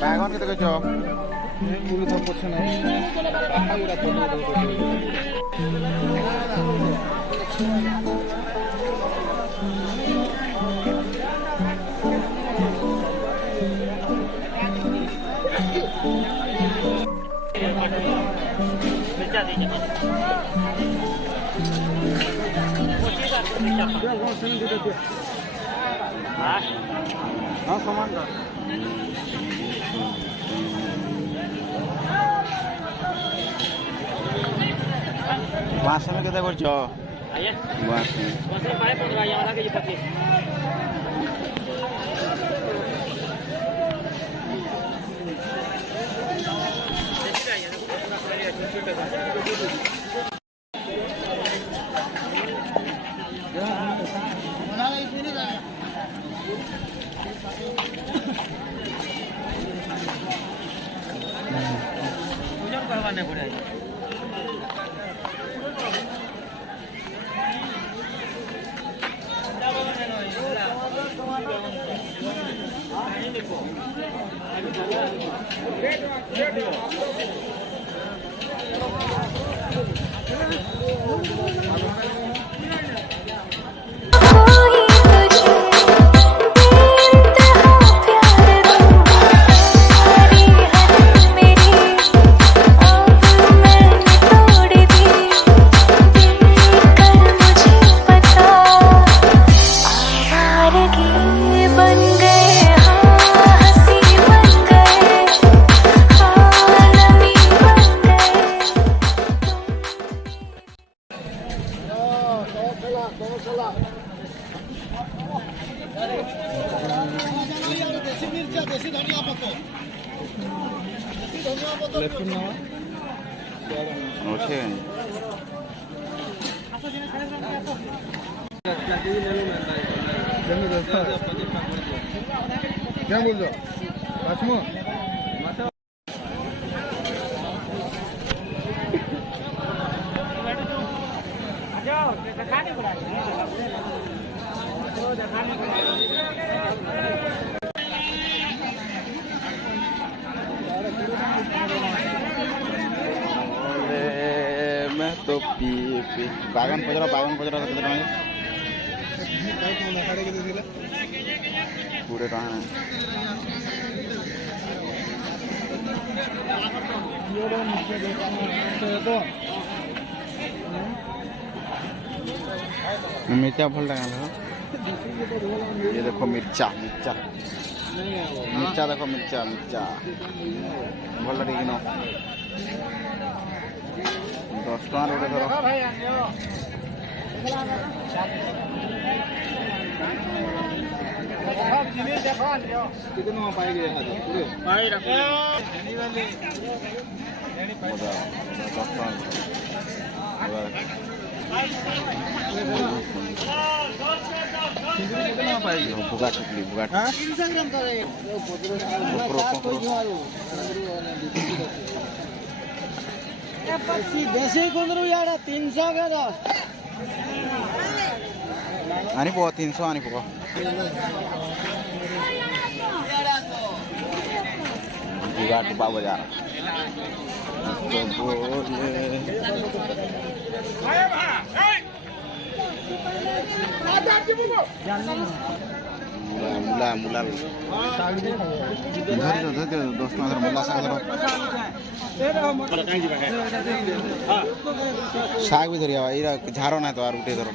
ବାଇଗଣ କେତେ କହିଛ? ବୁଲୁ ତ ପଛେ हाँ सामान का बाँस में केते करछ? बाँस में करवाने पड़ेगा। क्या बोल रहे हो? मैं तो पी बागन पजरा केते टका? पूरे टका मिर्चा भल लगा ये देखो मिर्चा मिर्चा मिर्चा देखो मिर्चा मिर्चा भल लगे कि 10 टका रोटे धर कितने पाएंगे? बुगा चुकली बुगा देसी कुंदरू यार 300 का 10 आनी पो 300 आनी पो बुगा टुपा बाजार मुला मुला धर 10 टका मुला साग भी धरिया झारो ना तो आर उठे धरो